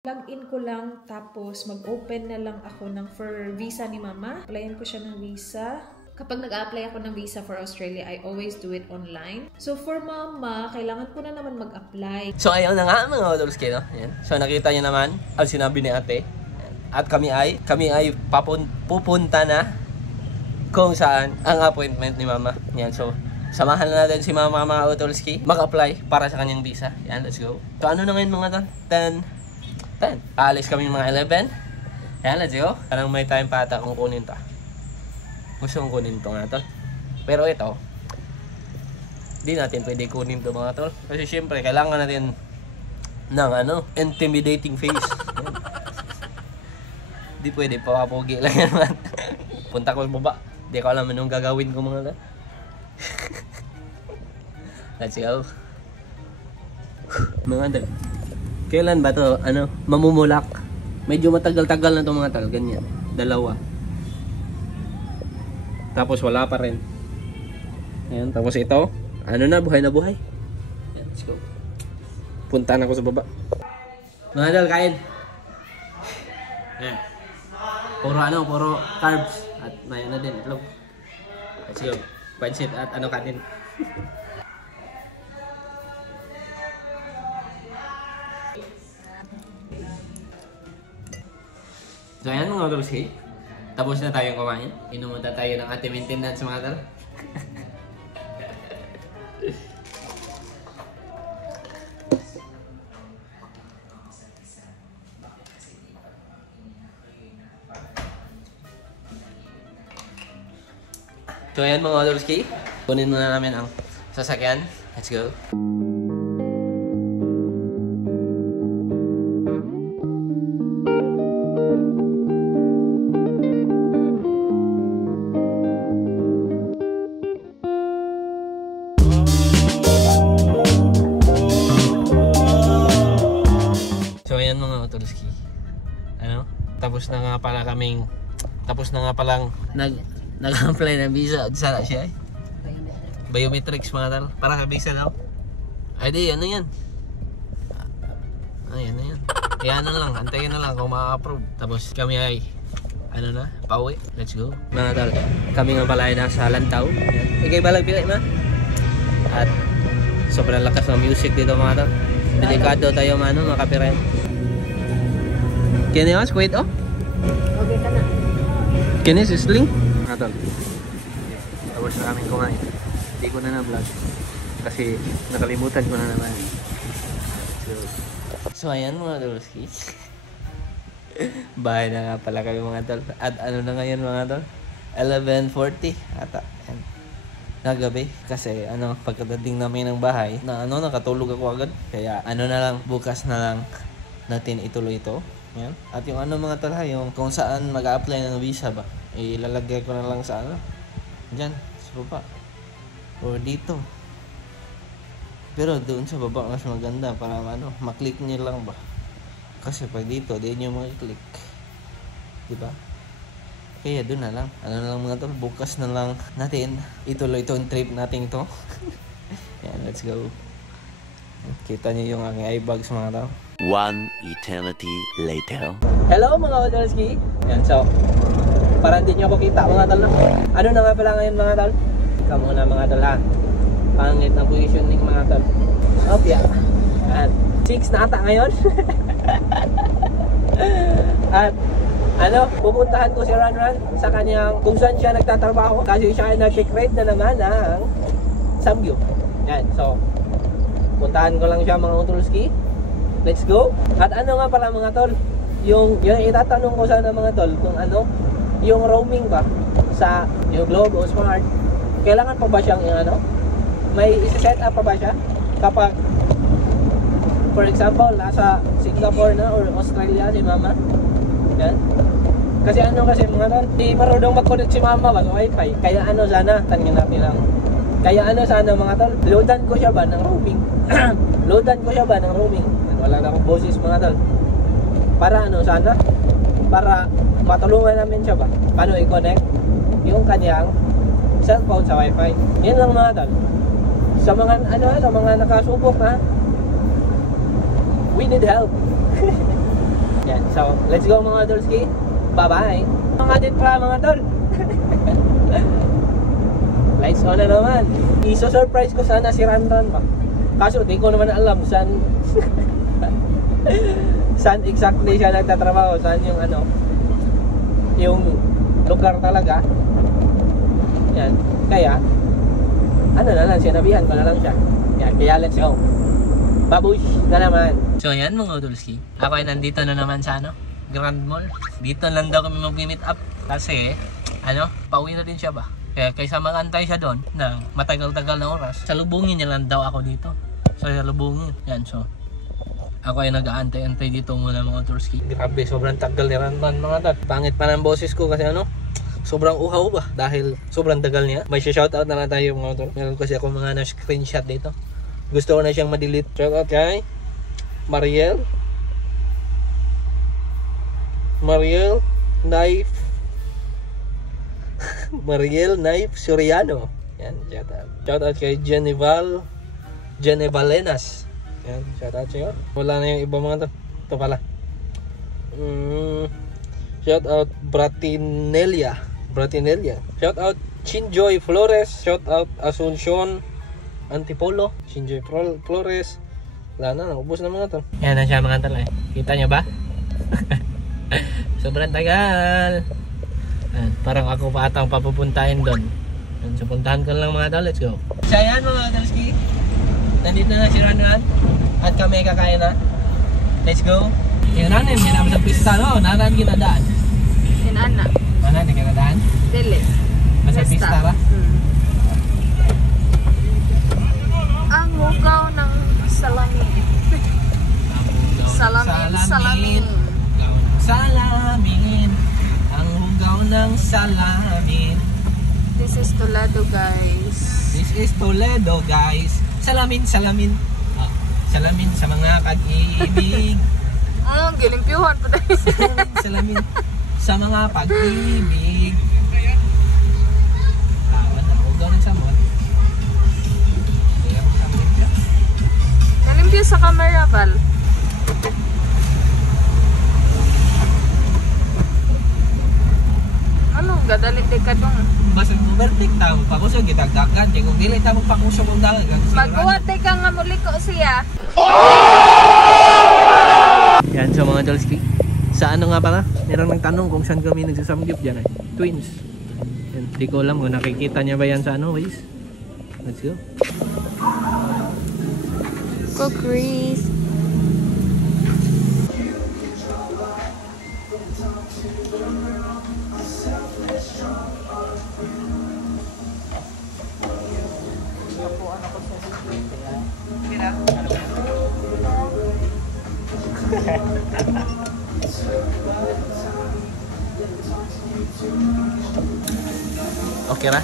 Log-in ko lang, tapos mag-open na lang ako ng for visa ni mama. Applyan ko siya ng visa. Kapag nag-apply ako ng visa for Australia, I always do it online. So for mama, kailangan ko na naman mag-apply. So ayaw na nga mga Odolski, no? Yan. So nakita niyo naman ang sinabi ni ate. At kami ay pupunta na kung saan ang appointment ni mama. Yan, so samahan na natin si mama mga Odolski mag-apply para sa kanyang visa. Yan, let's go. So ano na ngayon mga tol? 10. Aalis kami mga 11. Yan, let's go. Parang may time pa ata kung kunin to. Gusto kong kunin to nga tol. Pero ito, di natin pwede kunin to mga tol. Kasi syempre, kailangan natin ng intimidating face. Di pwede, papapogi lang yan man. Punta ko sa baba. Di ko alam anong gagawin ko mga tol. Let's go. Mga tol, kailan ba to, mamumulak? Medyo matagal-tagal na to mga tol, ganyan. 2. Tapos wala pa rin. Ayan, tapos ito, buhay na buhay. Ayan, let's go. Punta na ako sa baba. Mga tol, kain. Ayan. Puro carbs. At may din, itlog. Let's go. Pansit at kanin. So ayan mga Odolski, tapos na tayong kumain. Inumunta tayo ng ating maintenance mga tol. So ayan mga Odolski, kunin muna namin ang sasakyan. Let's go. Tapos na nga palang nag-apply ng visa. Sana siya eh. Biometrics mga tal. Para sa visa daw. Ay di, ano yan? Ay, ano yan? Kaya na lang, antayin na lang kung ma-approve. Tapos kami ay, pauwi. Let's go. Mga tal, kami nga pala ay nasa Lantaw. Ikay balag pilay ma? At sobrang lakas ng music dito mga tal. Delikado tayo makapiray. Kaya niya, squid oh? Okay ka na. Kini sisling? Tol. Tapos na kami kumain. Hindi ko na na-vlog. Kasi nakalimutan ko na naman. So ayan mga Odolski. Bahay na nga pala kami mga tol. At na ngayon mga tol? 11:40 ata. Nagabi. Kasi pagkadating namin ng bahay, nakatulog ako agad. Kaya na lang, bukas na lang natin ituloy ito. Yan. At yung mga tol, yung kung saan mag-a-apply ng visa ba, ilalagay ko na lang sa dyan, sa baba o dito, pero doon sa baba mas maganda para maklik nyo lang ba, kasi pag dito di nyo makiklik, diba? Kaya doon na lang, mga tol, bukas na lang natin ituloy itong trip natin to. Yan, let's go. Kita nyo yung aking eyebags mga tol. 1 eternity later. Hello mga Odolski. Yan, so para hindi nyo ako kita mga tol, no? Na nga pala ngayon mga tol? Ikaw muna mga tol ha. Pangit ng positioning mga tol. Okay. At 6 na ata ngayon. At pupuntahan ko si Ranran sa kanyang kung saan siya nagtatrabaho. Kasi siya ay nag-ride na naman ng Samgyup. Yan, so puntahan ko lang siya mga Odolski. Let's go. At nga pala mga tol, yung itatanong ko sana mga tol, kung yung roaming ba sa yung Globe o Smart, kailangan pa ba siyang may isa-set up pa ba siya kapag for example nasa Singapore na or Australia si mama? Yan. Kasi kasi mga tol, di marunong mag-connect si mama ba sa wifi. Kaya sana, tanongin natin lang. Kaya sana mga tol, loadan ko siya ba ng roaming? Loadan ko siya ba ng roaming? Wala na akong boses mga tol. Para sana? Para matulungan namin siya ba? Paano i-connect yung kanyang cellphone sa wifi. Yan lang mga tol. Sa mga nakasubok na, we need help. So, let's go mga Dolski. Bye-bye. Mga din pa mga tol. Lights on na naman. Iso-surprise ko sana si Ranran pa. Kaso di ko naman alam saan saan exactly siya nagtatrabaho, saan yung ano, yung lugar talaga. Yan. Kaya ano na lang, sinabihan ko na lang siya. Yan, kaya let's go. Babush na naman. So yan mga Udolski, ako ay nandito na naman sa ano, Grand Mall. Dito lang daw kami mag-meet up kasi ano, pauwi na din siya ba. Kaya kaysa mag-antay siya doon na matagal-tagal na oras, salubungin niya lang daw ako dito. So salubungin. Yan, so ako ay nag-aantay-antay dito muna mga Udolski. Grabe, sobrang tagal ni Ranran mga tol. Pangit pa ng boses ko kasi ano, sobrang uhaw ba dahil sobrang tagal niya. May shoutout na lang tayo mga tol. Meron kasi ako mga na-screenshot dito. Gusto ko na siyang ma-delete. Shoutout kay Mariel Knife Mariel Knife Soriano. Yan, shoutout kay Genevalenas. Yan, shoutout sa'yo. Wala na yung iba mga to. Ito pala. Shoutout Bratinelia. Shoutout Chinjoy Flores. Shoutout Asuncion Antipolo. Chinjoy Flores. Wala na, naubos na mga to. Yan na siya mga tol. Kita nyo ba? Sobrang tagal. Yan, parang ako pa atang papupuntahin doon. So puntahan ko lang mga tol. Let's go. So yan mga Dolski, nandito na si Ranran at kami kakain na. Let's go. Yung nanin, hindi naman sa pista, no? Nanan ginadaan. Inana. Nanan, hindi ginadaan? Dili. Nasa pista ba? Ang hugaw ng salamin. Salamin. Salamin. Ang hugaw ng salamin. This is Toledo, guys. Salamin. Oh, salamin sa mga pag-ibig. Gilimpyuhan pa tayo. Salamin sa mga pag-ibig. Wala, hugaw ng samot. Nalimpyo sa camera, Val. Ano, gadalit ka dong. Basta overtake tao, pakusog gitagdagan, kaya kung dili tamo pakusog ang dagat. Pagkuwat ka nga muli ko siya. Yan, so mga Dolski, sa ano nga pala, merong nagtanong kung saan kami nagsasamgyup dyan Twins. Yan, di ko alam kung nakikita niya ba yan sa ano, guys. Let's go. Go, Chris. Okay ra?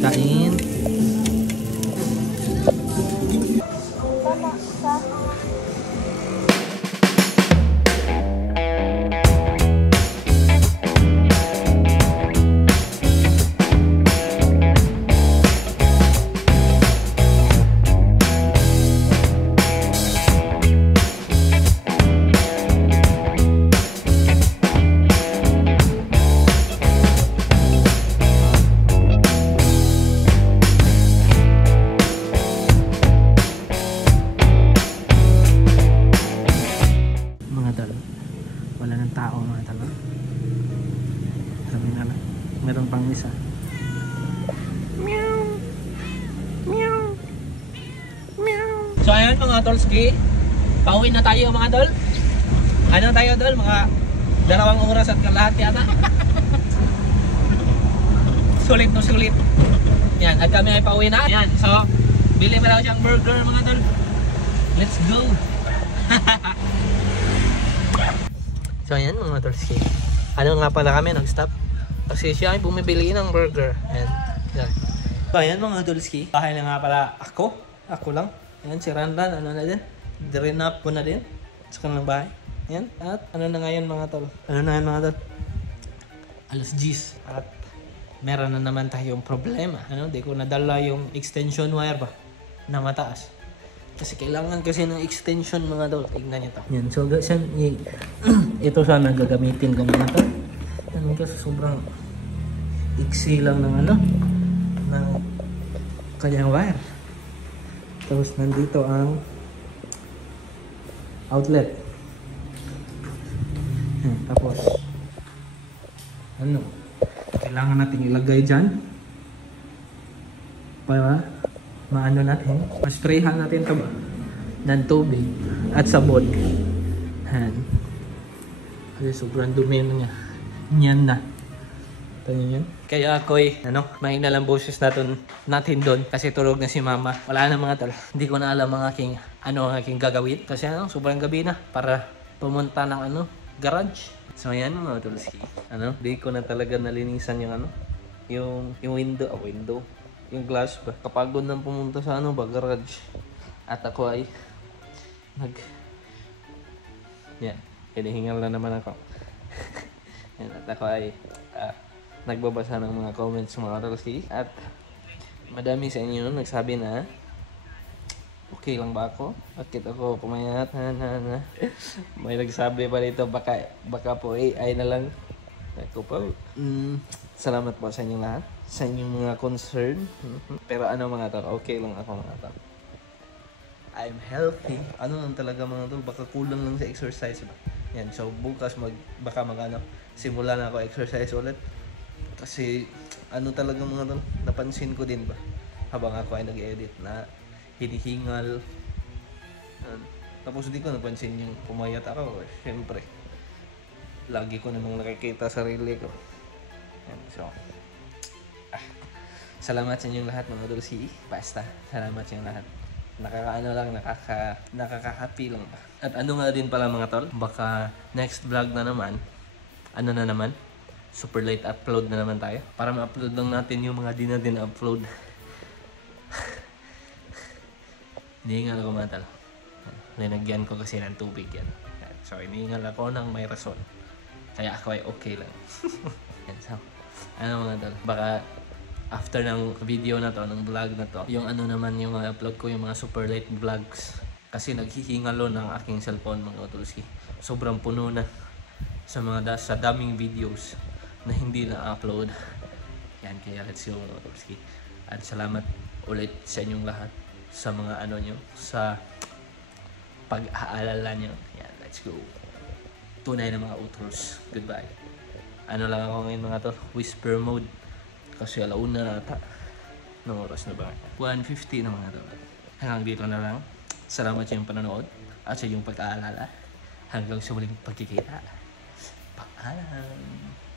Kain. Wala ng tao mga talo. Sabi na lang, meron pang isa. Meow. Meow. Meow. So ayan mga Tolski, pauwi na tayo mga tol. Ano tayo tol? Mga 2 oras at kalahati yata. Sulit no sulit. Yan, at kami ay pauwi na. Yan, so bili mo daw siyang burger mga tol. Let's go. So ayan mga Tolski, ano nga pala kami nag-stop kasi siya ay bumibili ng burger. And yan. So ayan mga Tolski, bahay na nga pala ako lang. Ayan si Ranran, ano na din, drain-up ko na din sa kanilang bahay. Ayan, at ano na ngayon mga tol, alas 10 at meron na naman tayong problema. Di ko nadala yung extension wire ba. na mataas. Kasi kailangan kasi ng extension mga tol. Tignan nyo to. Yan. So guys, ito sana gagamitin ko mga tol. Yan kasi sobrang iksi lang ng ng kanyang wire. Tapos nandito ang outlet. Tapos kailangan natin ilagay dyan para maano natin, masprayhan natin ito ba ng tubig at sabon. Kasi sobrang dumi na niya. Yan na. Ito yun. Kaya ako'y mahina lang boses natin doon kasi tulog na si mama. Wala na mga tol. Hindi ko na alam ang aking gagawin. Kasi sobrang gabi na para pumunta ng garage. So ayan mga tol. Di ko na talaga nalinisan yung window. Yung glass ba. Kapagod nang pumunta sa garage. At ako ay hinihingal na naman ako. At ako ay nagbabasa ng mga comments mga Rolski. At madami sa inyo nagsabi na okay lang ba ako? Bakit ako pumayat? May nagsabi pa dito baka po AI na lang. Ako po. Salamat po sa inyong lahat. Sa inyong mga concern. Pero mga tol, okay lang ako mga tol. I'm healthy. Lang talaga mga tol, baka kulang lang sa exercise ba? Yan, so bukas baka simula na ako exercise ulit. Kasi talaga mga tol, napansin ko din ba habang ako ay nag-edit na hinihingal. Tapos di ko napansin yung pumayat ako. Siyempre, lagi ko namang nakikita sarili ko. Yan, so salamat sa inyong lahat mga Dulci. Basta, salamat sa inyong lahat. Nakaka-happy lang ba. At nga din pala mga tol, baka next vlog na naman, super late upload na naman tayo. Para ma-upload lang natin yung mga di natin upload. Hinihingal ako mga tol. Linagyan ko kasi ng tubig yan. So, hinihingal ako ng may rason. Kaya ako ay okay lang. Yan, so, mga tol, baka after ng video na to, ng vlog na to, yung yung upload ko, yung mga super late vlogs. Kasi naghihingalo ng aking cellphone mga Tulski. Sobrang puno na sa daming videos na hindi na-upload. Yan, kaya let's go mga Tulski. At salamat ulit sa inyong lahat sa mga nyo, sa pag-aalala nyo. Yan, let's go. Tunay na mga utros. Goodbye. Lang ako ngayon mga tol, whisper mode. Kasi alauna na ata. Anong oras na ba? 1:50 na mga tol. Hanggang dito na lang. Salamat sa iyong panonood at sa iyong pag-aalala. Hanggang sa muling pagkikita. Paalam!